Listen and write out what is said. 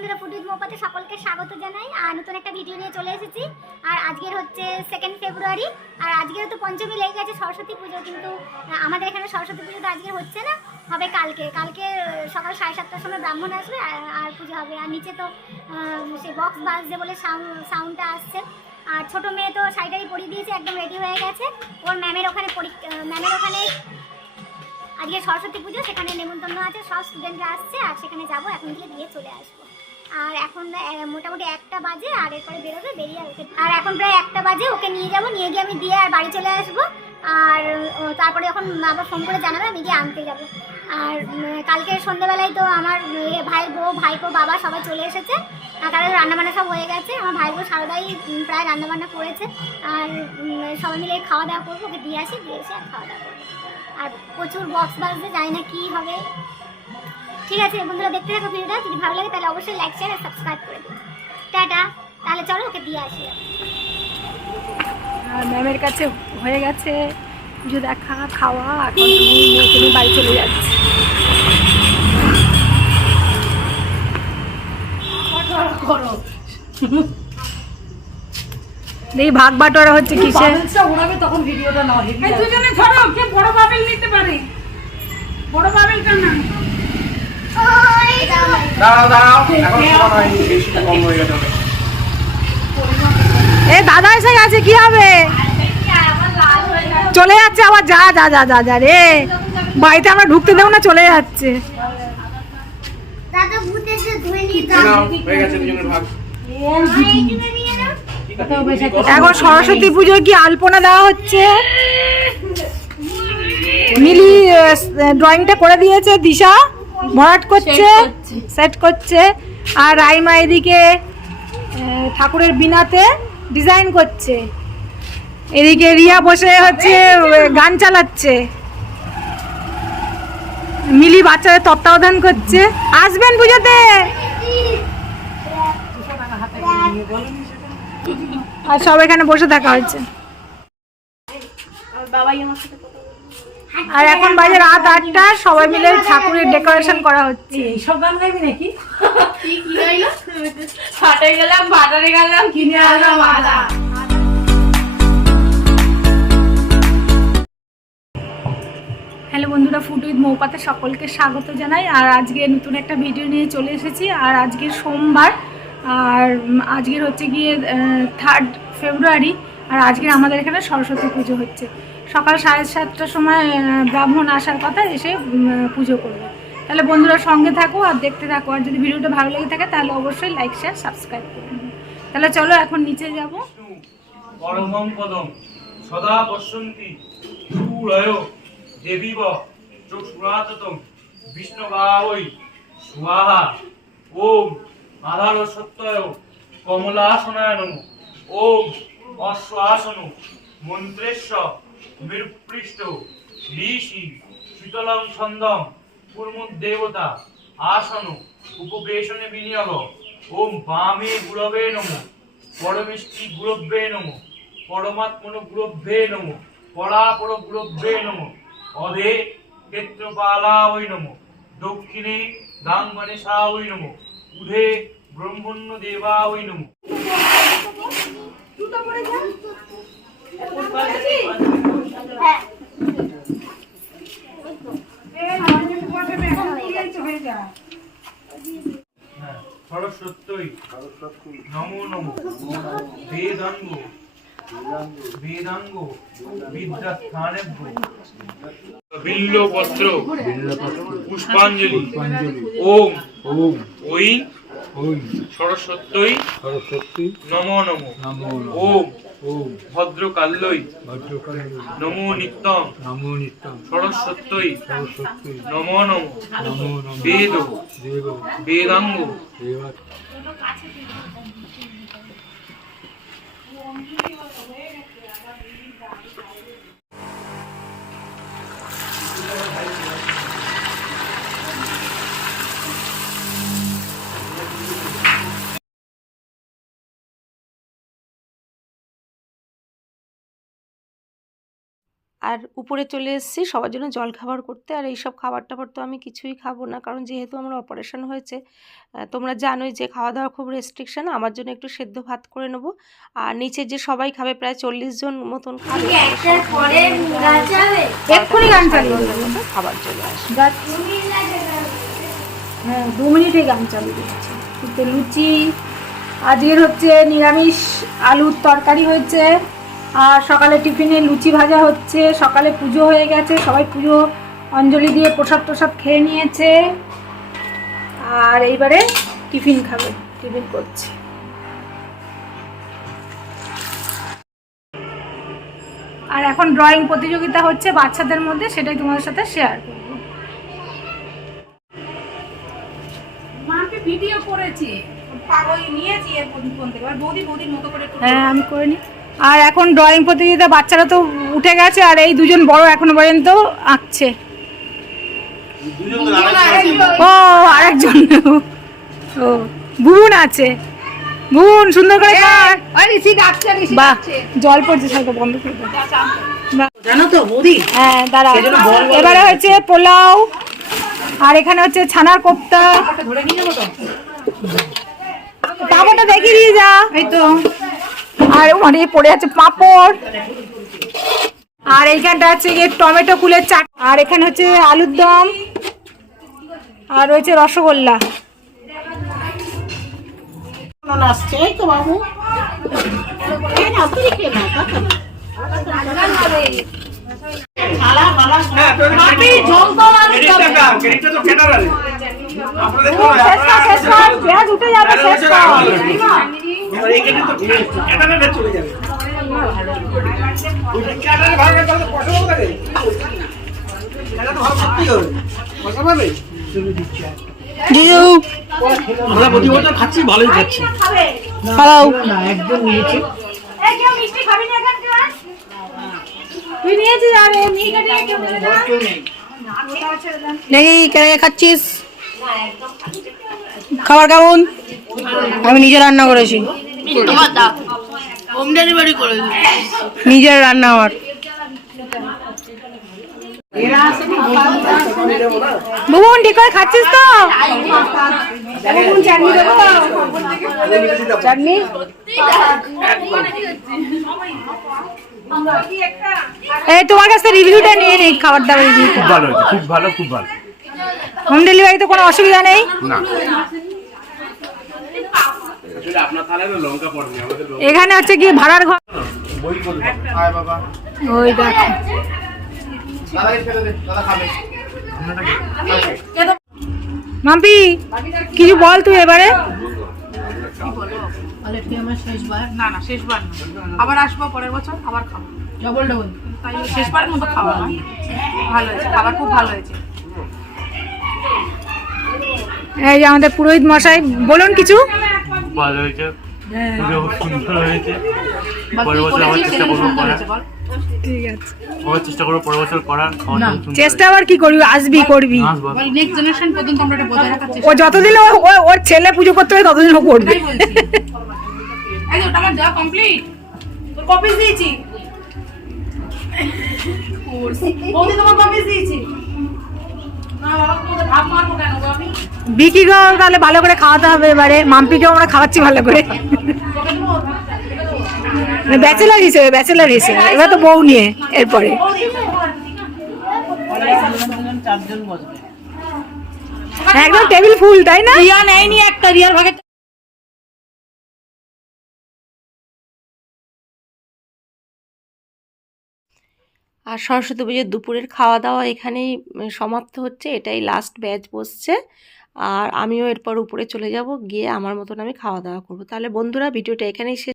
বন্ধুরা ফুটুজ মোপাতে সকলকে স্বাগত জানাই। আর নতুন একটা ভিডিও নিয়ে চলে এসেছি। আর আজকের হচ্ছে সেকেন্ড ফেব্রুয়ারি আর আজকের তো পঞ্চমী লেগে গেছে সরস্বতী পুজো কিন্তু আমাদের এখানে সরস্বতী পুজো তো আজকে হচ্ছে না হবে কালকে। কালকে সকাল সাড়ে সাতটার সময় ব্রাহ্মণ আসবে আর পুজো হবে। আর নিচে তো আহ, সে বক্স বাজছে বলে সাউন্ড সাউন্ডটা আসছে। আর ছোট মেয়ে তো শাড়িটাই পরিয়ে দিয়েছে একদম রেডি হয়ে গেছে। ওর ম্যামের ওখানে ম্যামের ওখানে আজকে সরস্বতী পুজো সেখানে নেমন্তন্ন আছে। সব স্টুডেন্টরা আসছে আর সেখানে যাব এখন গিয়ে দিয়ে চলে আসব। আর এখন মোটামুটি একটা বাজে আর এরপরে বেরোবে, বেরিয়ে ওকে আর এখন প্রায় একটা বাজে, ওকে নিয়ে যাব, নিয়ে গিয়ে আমি দিয়ে আর বাড়ি চলে আসব। আর তারপরে যখন আবার ফোন করে জানাবে, আমি গিয়ে আনতে যাব। আর কালকে সন্ধ্যেবেলায় তো আমার ভাই বউ, ভাইপো, বাবা সবাই চলে এসেছে। আর তাদের রান্নাবান্না সব হয়ে গেছে। আমার ভাই বউ সারদাই প্রায় রান্নাবান্না করেছে। আর সবাই মিলে খাওয়া দাওয়া করব, ওকে দিয়ে আসি, দিয়ে এসে আর খাওয়া দাওয়া করব। আর প্রচুর বক্স বাজতে জানি না কী হবে। ঠিক আছে বন্ধুরা দেখতে থাকো ভিডিওটা। যদি ভালো লাগে তাহলে অবশ্যই লাইক শেয়ার আর সাবস্ক্রাইব করে দিও। টাটা। তাহলে চলো ওকে দিয়ে আসি। আর ম্যামের কাছে হয়ে গেছে। পুজো দেখা খাওয়া এখন আমি নিয়ে বাড়ি চলে যাচ্ছি। ভাগ বাটোয়ারা হচ্ছে কিসে? এই দুজনে ধরো কে বড় বাবেল নিতে পারে? বড় বাবেলটা না। দাঁড়াও দাঁড়াও এখন সময় হয়নি বেশি কম হয়ে গেছে এ দাদা এসে গেছে কি হবে? চলে যাচ্ছে আবার যা যা যা যা যা রে। বাড়িতে আমরা ঢুকতে দেবো না চলে যাচ্ছে। হয়ে এখন সরস্বতী পুজোয় কি আলপনা দেওয়া হচ্ছে? মিলি ড্রয়িংটা করে দিয়েছে দিশা। ভরাট করছে সেট করছে। আর রাইমা এদিকে ঠাকুরের বিনাতে ডিজাইন করছে। এদিকে রিয়া বসে হচ্ছে গান চালাচ্ছে। মিলি বাচ্চাদের তত্ত্বাবধান করছে। আসবেন পুজোতে। আর সব এখানে বসে থাকা হচ্ছে। আর এখন বাজে রাত আটটা সবাই মিলে ঠাকুরের ডেকোরেশন করা হচ্ছে। এইসব গান গাইবি নাকি? হাটে গেলাম বাজারে গেলাম কিনে আনলাম আদা। হ্যালো বন্ধুরা ফুড উইথ মৌপাতে সকলকে স্বাগত জানাই। আর আজকে নতুন একটা ভিডিও নিয়ে চলে এসেছি। আর আজকে সোমবার আর আজকের হচ্ছে গিয়ে থার্ড ফেব্রুয়ারি আর আজকের আমাদের এখানে সরস্বতী পুজো হচ্ছে। সকাল সাড়ে সাতটার সময় ব্রাহ্মণ আসার কথা এসে পুজো করবে। তাহলে বন্ধুরা সঙ্গে থাকো আর দেখতে থাকো। আর যদি ভিডিওটা ভালো লেগে থাকে, তাহলে অবশ্যই লাইক শেয়ার সাবস্ক্রাইব করবে তাহলে চলো এখন নিচে যাব। পরমং পদম, সদা ওম, আধার সত্যয়, কমলাসনায় ওম মৃপৃষ্ট ঋষি শীতলং ছন্দম কুর্মুদেবতা আসন উপবেশনে বিনিয়োগ ওম বামে গুরবে নমঃ পরমিষ্টি গুরব্বে নম পরমাত্মন গুরব্বে নম পরাপর গুরব্বে নম অধে ক্ষেত্রপালা ওই নম দক্ষিণে গাঙ্গনেশা ওই নম। উধে ব্রহ্মণ্য দেবা ওই নম সরস্বত্যই নমো নমো। বেদাঙ্গ। বেদাঙ্গ। বিদ্যাস্থানেভ্য। বিল্লপত্র। পুষ্পাঞ্জলি। ওম। ওম। ওই সরস্বত্যই। সরস্বতী। নমো। নমো নমো। ওম। ভদ্রকাল্যই ভদ্রকালী নমো নিত্যম নমো নিত্যম। সরস্বত্যই সরস্বত্যই। নমো নমো নমো নমো। বেদ বেদাঙ্গ। আর উপরে চলে এসেছি সবার জন্য জল খাবার করতে। আর এইসব খাবার টাবার তো আমি কিছুই খাব না কারণ যেহেতু আমার অপারেশন হয়েছে তোমরা জানোই যে খাওয়া দাওয়া খুব রেস্ট্রিকশন আমার জন্য একটু সেদ্ধ ভাত করে নেব। আর নিচে যে সবাই খাবে প্রায় চল্লিশ জন মতন খাবে। খাবার চলে আসে। হ্যাঁ দু মিনিটে গান চালু দিচ্ছি। তো লুচি আজকের হচ্ছে নিরামিষ আলুর তরকারি হয়েছে। আর সকালে টিফিনে লুচি ভাজা হচ্ছে সকালে পুজো হয়ে গেছে সবাই পুজো অঞ্জলি দিয়ে প্রসাদ প্রসাদ খেয়ে নিয়েছে। আর এইবারে টিফিন খাবে টিফিন করছে। আর এখন ড্রয়িং প্রতিযোগিতা হচ্ছে বাচ্চাদের মধ্যে সেটাই তোমাদের সাথে শেয়ার করব। মাকে ভিডিও করেছি। পাগল নিয়েছি এর বৌদি বৌদির মতো করে হ্যাঁ আমি করে নিই আর এখন ড্রয়িং প্রতিযোগিতা বাচ্চারা তো উঠে গেছে আর এই দুজন বড় এখনও পর্যন্ত আঁকছে। ও আরেকজন। ও বুন আছে। বুন সুন্দর করে বাহ জল পড়ছে সাইকেল বন্ধ করে। জানো তো বৌদি? হ্যাঁ দাঁড়া এবারে হচ্ছে পোলাও আর এখানে হচ্ছে ছানার কোপ্তা। যাব দেখিয়ে দিয়ে যা। এই তো। আর ওখানে পড়ে আছে পাঁপড়। আর এইখানটা হচ্ছে গিয়ে টমেটো কুলের চাট। আর এখানে হচ্ছে আলুর দম। আর রয়েছে রসগোল্লা। আপনাদের চলে যাবে। আমরা প্রতি বছর খাচ্ছি ভালোই খাচ্ছি। মিষ্টি খাবি না এখানকার? তুই নিয়েছিস আর এ খাবার কেমন? আমি নিজে রান্না করেছি। হোম ডেলিভারি করে নিজের রান্না আমার। বুবুন ঠিক করে খাচ্ছিস তো? চাটনি এই তোমার কাছ থেকে রিভিউটা নিয়ে নিই খাবার দাবার খুব ভালো খুব ভালো খুব ভালো। হোম ডেলিভারিতে কোনো অসুবিধা নেই? না। এখানে হচ্ছে কি ভাড়ার ঘর? ওই দেখো। মাম্পি কিছু বল তুই এবারে। শেষবার না না শেষবার আবার আসব পরের বছর আবার খাব। ডবল ডবল তাই শেষবারের মতো খাওয়া ভালো হয়েছে খাবার খুব ভালো হয়েছে। এই যে আমাদের পুরোহিত মশাই বলুন কিছু। ভালো হয়েছে। পুজো খুব সুন্দর হয়েছে। পরের বছর আবার চেষ্টা করব করার। ঠিক আছে। আবার চেষ্টা করব পরের বছর করার। খাওয়া দাওয়া সুন্দর চেষ্টা আবার কি করবি? আসবি করবি। নেক্সট জেনারেশন পর্যন্ত আমরা এটা বজায় রাখার চেষ্টা যতদিন ও- ওর ছেলে পুজো করতে হবে ততদিন ও করবে। এই ওটা আমার দেওয়া কমপ্লিট তোর কপিস দিয়েছি। বৌদি তোমার কপিস দিয়েছি না বাবা তোমাদের ভাব মারবো কেন গো আমি বিকিকেও তাহলে ভালো করে খাওয়াতে হবে এবারে। মাম্পিকেও আমরা খাওয়াচ্ছি ভালো করে। ব্যাচেলার হিসেবে ব্যাচেলার হিসেবে। এবার তো বউ নিয়ে, এরপরে। একদম টেবিল ফুল, তাই না? রিয়া নেয়নি একটা, রিয়ার আর সরস্বতী পুজোর দুপুরের খাওয়া দাওয়া এখানেই সমাপ্ত হচ্ছে। এটাই লাস্ট ব্যাচ বসছে। আর আমিও এরপর উপরে চলে যাব, গিয়ে আমার মতন আমি খাওয়া দাওয়া করব। তাহলে বন্ধুরা, ভিডিওটা এখানেই শেষ।